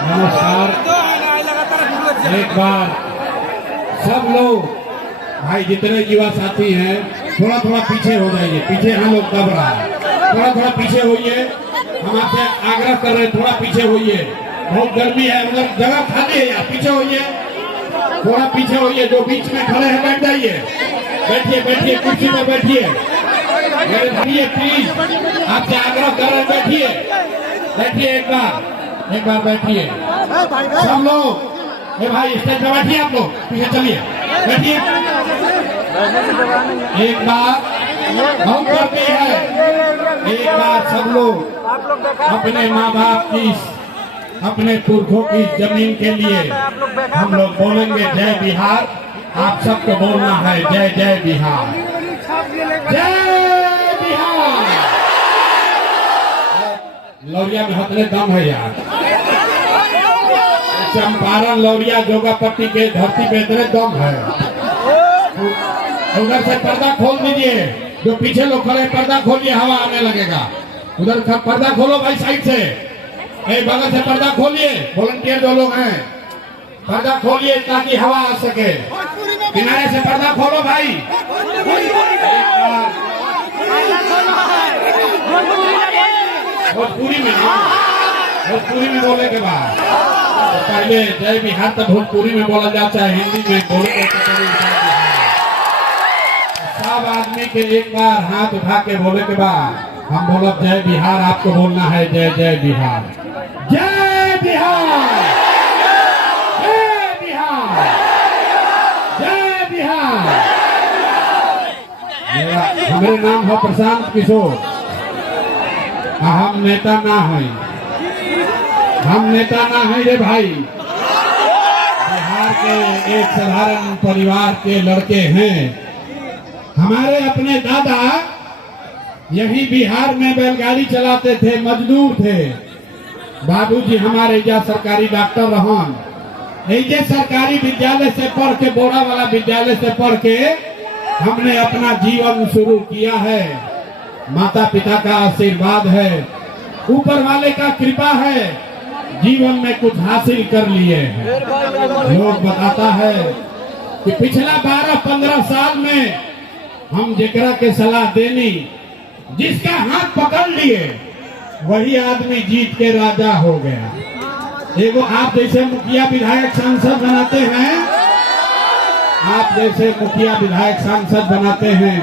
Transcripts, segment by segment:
नमस्कार। एक बार सब लोग भाई जितने युवा साथी हैं थोड़ा थोड़ा पीछे हो जाइए, पीछे हम लोग दब रहा है, थोड़ा थोड़ा पीछे होइए। हम आपसे आग्रह कर रहे हैं थोड़ा पीछे होइए, बहुत गर्मी है, मतलब जगह खाली है यार, पीछे होइए, थोड़ा पीछे होइए। जो बीच में खड़े हैं बैठ जाइए, बैठिए बैठिए कुर्सी में बैठिए, मेरे भाई प्लीज आपसे आग्रह कर रहे हैं बैठिए बैठिए, एक बार बैठिए सब लोग। ए भाई स्टेज पे बैठिए, आप लोग पीछे चलिए बैठिए। एक बार हम करते हैं, एक बार सब लोग अपने माँ बाप की, अपने पुरखों की जमीन के लिए हम लोग बोलेंगे जय बिहार। आप सबको बोलना है जय जय बिहार, जय बिहार। लौरिया में हतने दम है यार, चंपारण लौरिया जोगापट्टी के धरती पे इतने दम है। उधर से पर्दा खोल दीजिए, जो पीछे लोग खड़े पर्दा खोलिए, हवा आने लगेगा। उधर पर्दा खोलो भाई साइड से, बगल से पर्दा खोलिए, वॉलंटियर जो लोग हैं पर्दा खोलिए ताकि हवा आ सके। किनारे से पर्दा खोलो भाई। भोजपुरी में, भोजपुरी में बोले के बाद तो पहले जय बिहार तो भोजपुरी में बोला जाता है, हिंदी में बोले सब आदमी के एक बार हाथ उठा के बोले के बाद हम बोलो जय बिहार। आपको बोलना है जय जय बिहार, जय बिहार, जय बिहार, जय बिहार। हमारे नाम है प्रशांत किशोर, हम नेता ना है, हम नेता ना है रे भाई, बिहार के एक साधारण परिवार के लड़के हैं। हमारे अपने दादा यही बिहार में बैलगाड़ी चलाते थे, मजदूर थे। बाबूजी हमारे जा सरकारी डॉक्टर रहन, ऐसे सरकारी विद्यालय से पढ़ के, बोरा वाला विद्यालय से पढ़ के हमने अपना जीवन शुरू किया है। माता पिता का आशीर्वाद है, ऊपर वाले का कृपा है, जीवन में कुछ हासिल कर लिए हैं। लोग बताता है कि पिछला 12-15 साल में हम जेकरा के सलाह देनी, जिसका हाथ पकड़ लिए वही आदमी जीत के राजा हो गया। एगो आप जैसे मुखिया विधायक सांसद बनाते हैं, आप जैसे मुखिया विधायक सांसद बनाते हैं,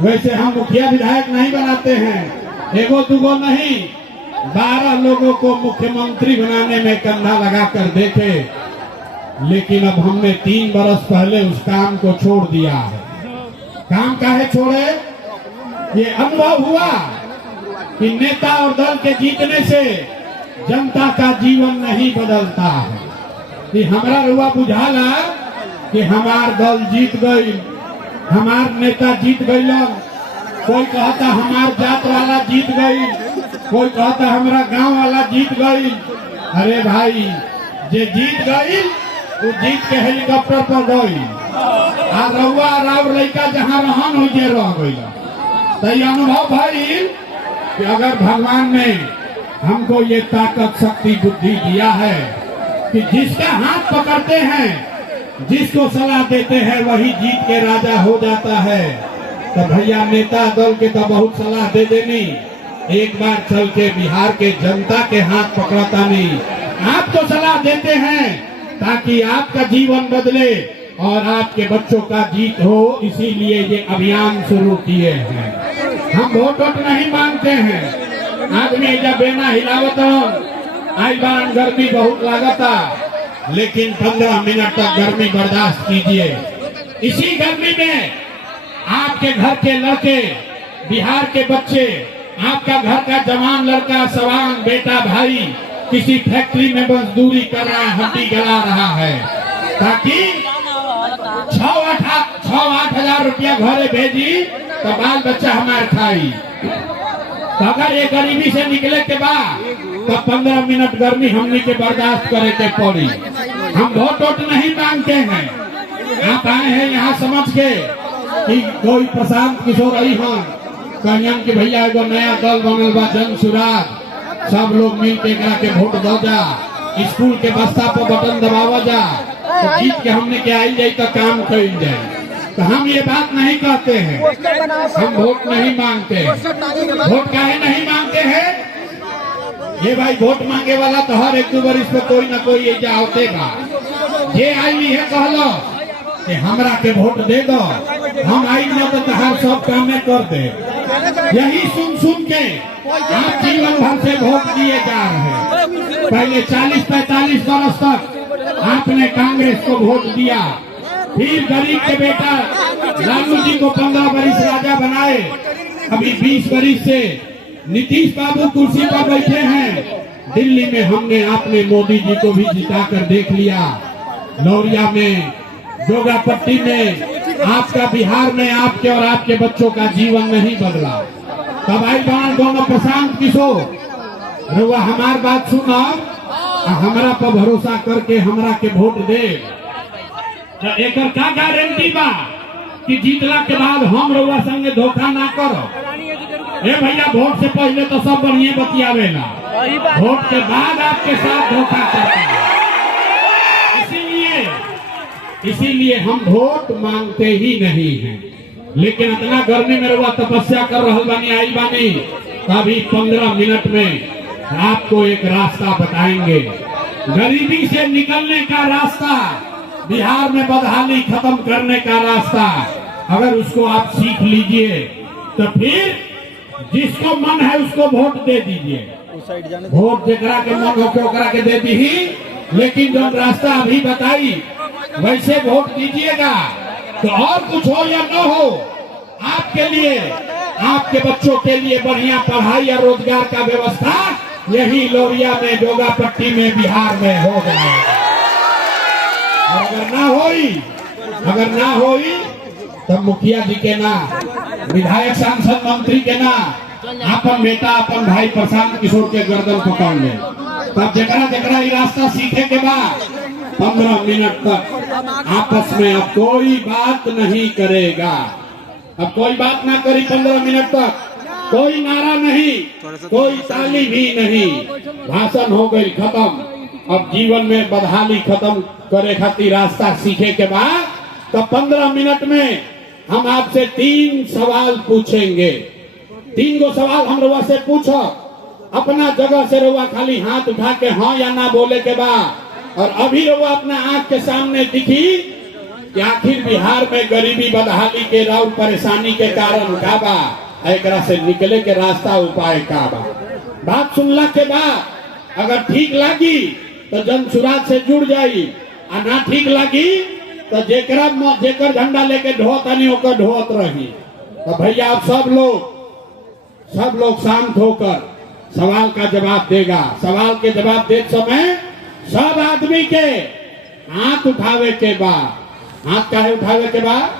वैसे हम मुखिया विधायक नहीं बनाते हैं। एगो दुगो नहीं, 12 लोगों को मुख्यमंत्री बनाने में कंधा लगा कर देखे, लेकिन अब हमने 3 बरस पहले उस काम को छोड़ दिया है। काम काहे छोड़े? ये अनुभव हुआ कि नेता और दल के जीतने से जनता का जीवन नहीं बदलता है। कि हमारा रुआ बुझाला कि हमार दल जीत गई, हमार नेता जीत गई, कोई कहता हमार जात वाला जीत गई, कोई कहता हमारा गांव वाला जीत गई। अरे भाई, जे जीत गई वो जीत के हेलीकॉप्टर पर गई, आ रउआ राव लड़का जहाँ रहन हो जे रह गई। तो अनुभव भाई कि अगर भगवान ने हमको ये ताकत शक्ति बुद्धि दिया है कि जिसका हाथ पकड़ते हैं, जिसको सलाह देते हैं, वही जीत के राजा हो जाता है। तो भैया नेता दल के तो बहुत सलाह दे देनी, एक बार चल के बिहार के जनता के हाथ पकड़ता नहीं। आप तो सलाह देते हैं ताकि आपका जीवन बदले और आपके बच्चों का जीत हो, इसीलिए ये अभियान शुरू किए हैं। हम वोट नहीं मांगते हैं, आदमी जब बेना हिलावत आई बार गर्मी बहुत लागता, लेकिन 15 मिनट तक गर्मी बर्दाश्त कीजिए। इसी गर्मी में आपके घर के लड़के, बिहार के बच्चे, आपका घर का जवान लड़का, सवान बेटा भाई किसी फैक्ट्री में मजदूरी कर रहा है, हड्डी गला रहा है, ताकि 6-8 हजार रुपया घरे भेजी तो बाल बच्चा हमारे खाई। तो अगर ये गरीबी से निकले के बाद तो 15 मिनट गर्मी हमने के बर्दाश्त करे के पड़ी। हम वोट नहीं मांगते हैं, आप आए हैं यहाँ समझ के कि कोई प्रशांत किशोर आई हम कहियन कि भैया एगो नया दल बनल बा जन सुराग, सब लोग मिल के करा के वोट दो जा, स्कूल के बस्ता पर बटन दबावा जा, तो जीत के हमने के आई जाए तो काम कर जाए। तो हम ये बात नहीं कहते हैं, हम वोट नहीं मांगते हैं। वोट काहे नहीं मांगते हैं? ये भाई वोट मांगे वाला तो हर एक 2 वर्ष पे कोई ना कोई ये जाओतेगा। ये आई है कहलो कि हमरा के वोट दे दो, हम आई न तो तहार सब काम में कर दे। यही सुन सुन के आप जीवन भर से वोट दिए जा रहे हैं। पहले 40-45 वर्ष तक आपने कांग्रेस को वोट दिया, फिर गरीब के बेटा लालू जी को 15 वर्ष राजा बनाए, अभी 20 वर्ष से नीतीश बाबू कुर्सी पर बैठे हैं। दिल्ली में हमने आपने मोदी जी को भी जिता कर देख लिया। लौरिया में, जोगापट्टी में, आपका बिहार में आपके और आपके बच्चों का जीवन नहीं बदला। तब आई बाण दोनों प्रशांत किशोर रुआ हमार बात सुना, हमारा पर भरोसा करके हमरा के वोट दे। तो एकर का गारंटी बा कि जीतला के बाद हम रुआ संगे धोखा ना करो? ए भैया, वोट से पहले तो सब बढ़िया बतियावेला, वोट के बाद आपके साथ धोखा करता है। इसीलिए हम वोट मांगते ही नहीं हैं। लेकिन इतना गर्मी में रुआ तपस्या कर रहा बानी, आई बानी, तभी 15 मिनट में आपको एक रास्ता बताएंगे। गरीबी से निकलने का रास्ता, बिहार में बदहाली खत्म करने का रास्ता। अगर उसको आप सीख लीजिए तो फिर जिसको मन है उसको वोट दे दीजिए। वोट जेकरा के मन हो ओकरा के दे दी, लेकिन जो रास्ता अभी बताई वैसे वोट दीजिएगा। तो और कुछ हो या न हो, आपके लिए, आपके बच्चों के लिए बढ़िया पढ़ाई और रोजगार का व्यवस्था यही लौरिया में, जोगापट्टी में, बिहार में हो जाएगा। और अगर ना होई तब मुखिया जी के ना, विधायक, सांसद, मंत्री के ना, अपन बेटा, अपन भाई प्रशांत किशोर के गर्दन पकड़ ले। तब जकरा जकरा ये रास्ता सीखे के बाद 15 मिनट तक आपस में अब कोई बात नहीं करेगा। अब कोई बात ना करी 15 मिनट तक, कोई नारा नहीं, कोई ताली भी नहीं, भाषण हो गई खत्म। अब जीवन में बदहाली खत्म करे खातिर रास्ता सीखे के बाद तो 15 मिनट में हम आपसे 3 सवाल पूछेंगे। 3 गो सवाल हम रउआ से पूछो, अपना जगह से रउआ खाली हाथ उठा के हाँ या ना बोले के बाद। और अभी रउआ अपना आंख के सामने दिखी कि आखिर बिहार में गरीबी, बदहाली के राउर परेशानी के कारण का बा, एकरा से निकले के रास्ता उपाय का बा। बात सुनला के बाद अगर ठीक लगी तो जन सुराज से जुड़ जाई, और ना ठीक लगी तो जेकर झंडा लेके ढोत नहीं होकर ढोत रही। तो भैया आप सब लोग शांत होकर सवाल का जवाब देगा। सवाल के जवाब देते समय सब आदमी के हाथ उठावे के बाद, हाथ काहे उठावे के बाद,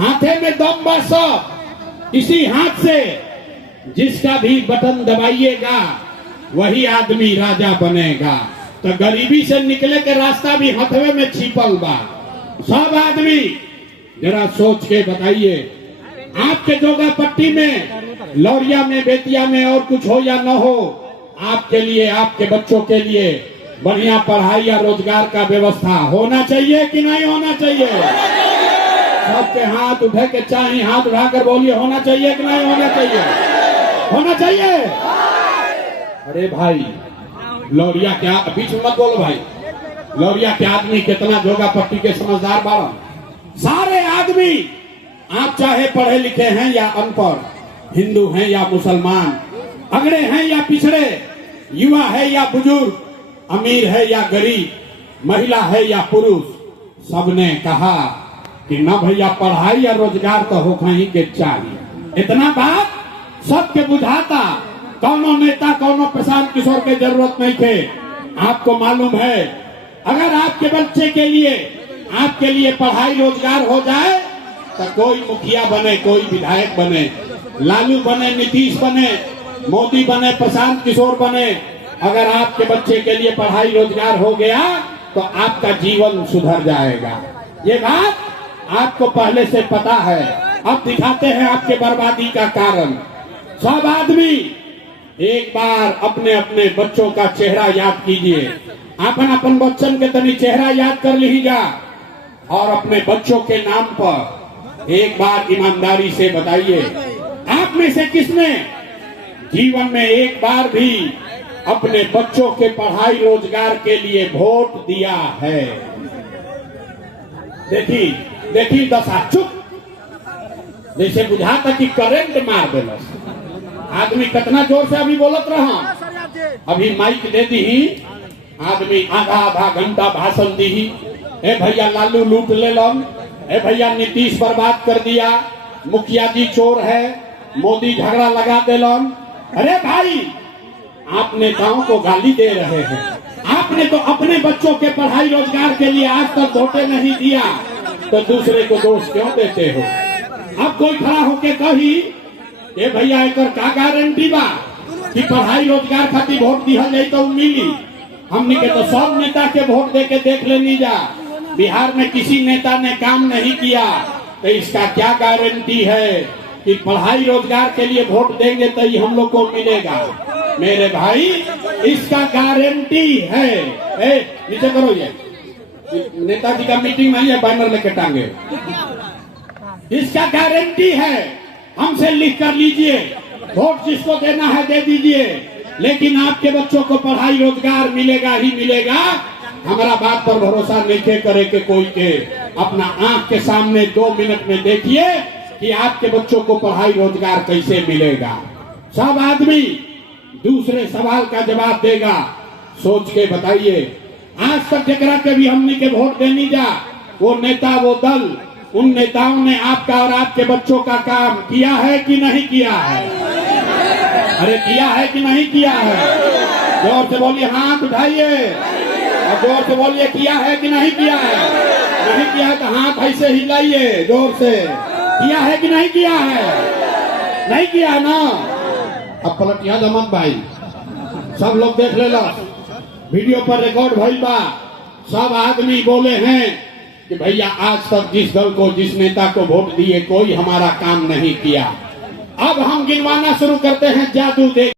हाथे में दम बा सब। इसी हाथ से जिसका भी बटन दबाइएगा वही आदमी राजा बनेगा। तो गरीबी से निकले के रास्ता भी हथवे में छिपल बा। सब आदमी जरा सोच के बताइए, आपके जोगापट्टी में, लौरिया में, बेतिया में और कुछ हो या न हो, आपके लिए, आपके बच्चों के लिए बढ़िया पढ़ाई या रोजगार का व्यवस्था होना चाहिए कि नहीं होना चाहिए? सबके हाथ उठे के चाहिए, हाथ उठाकर बोलिए होना चाहिए कि नहीं होना चाहिए? होना चाहिए। अरे भाई, लौरिया क्या, बीच में मत बोलो भाई। लौरिया के आदमी कितना जोगापट्टी के समझदार बारन। सारे आदमी, आप चाहे पढ़े लिखे हैं या अनपढ़, हिंदू हैं या मुसलमान, अगड़े हैं या पिछड़े, युवा है या बुजुर्ग, अमीर है या गरीब, महिला है या पुरुष, सबने कहा कि ना भैया पढ़ाई या रोजगार तो हो कहीं के चाहिए। इतना बात सबके बुझाता। कौनो नेता, कौनो प्रशांत किशोर के जरूरत नहीं थे। आपको मालूम है, अगर आपके बच्चे के लिए, आपके लिए पढ़ाई रोजगार हो जाए तो कोई मुखिया बने, कोई विधायक बने, लालू बने, नीतीश बने, मोदी बने, प्रशांत किशोर बने, अगर आपके बच्चे के लिए पढ़ाई रोजगार हो गया तो आपका जीवन सुधर जाएगा। ये बात आपको पहले से पता है। अब दिखाते हैं आपके बर्बादी का कारण। सब आदमी एक बार अपने अपने बच्चों का चेहरा याद कीजिए, अपन अपन बच्चन के तनी चेहरा याद कर लीजिएगा और अपने बच्चों के नाम पर एक बार ईमानदारी से बताइए, आप में से किसने जीवन में एक बार भी अपने बच्चों के पढ़ाई रोजगार के लिए वोट दिया है? देखी देखी दशा, चुप, जैसे बुझाता कि करंट मार देलस। आदमी कितना जोर से अभी बोलत रहा, अभी माइक दे दी, आदमी आधा आधा घंटा भाषण दी। ए भैया लालू लूट ले लन, ए भैया नीतीश बर्बाद कर दिया, मुखिया जी चोर है, मोदी झगड़ा लगा देलन। अरे भाई, आप नेताओं को गाली दे रहे हैं, आपने तो अपने बच्चों के पढ़ाई रोजगार के लिए आज तक वोटे नहीं दिया, तो दूसरे को दोष क्यों देते हो? अब कोई खड़ा होके कही, ए भैया एकर का गारंटी बा कि पढ़ाई रोजगार खातिर वोट दिया जाए तो मिली? हमने के तो सब नेता के वोट दे के देख लेनी जा, बिहार में किसी नेता ने काम नहीं किया, तो इसका क्या गारंटी है कि पढ़ाई रोजगार के लिए वोट देंगे तो ही हम लोग को मिलेगा? मेरे भाई, इसका गारंटी है। नीचे करो, ये नेताजी का मीटिंग नहीं है, बैनर लेके टांगे। इसका गारंटी है, हमसे लिख कर लीजिए, वोट जिसको देना है दे दीजिए, लेकिन आपके बच्चों को पढ़ाई रोजगार मिलेगा ही मिलेगा। हमारा बात पर भरोसा नहीं करे कि कोई के अपना आंख के सामने 2 मिनट में देखिए कि आपके बच्चों को पढ़ाई रोजगार कैसे मिलेगा। सब आदमी दूसरे सवाल का जवाब देगा, सोच के बताइए। आज तक जकरा के भी हमने के वोट देनी जा, वो नेता वो दल, उन नेताओं ने आपका और आपके बच्चों का काम किया है कि नहीं किया है? अरे किया है कि नहीं किया है? जोर से बोलिए, हाथ उठाइए और जोर से बोलिए, किया है कि नहीं किया है? नहीं किया है तो हाथ ऐसे हिलाइए जोर से। किया है कि नहीं किया है? नहीं किया है ना? अब पलटिया दमन भाई, सब लोग देख ले लो, वीडियो पर रिकॉर्ड भइल बा। सब आदमी बोले हैं कि भैया आज तक जिस दल को, जिस नेता को वोट दिए, कोई हमारा काम नहीं किया। अब हम गिनवाना शुरू करते हैं, जादू देख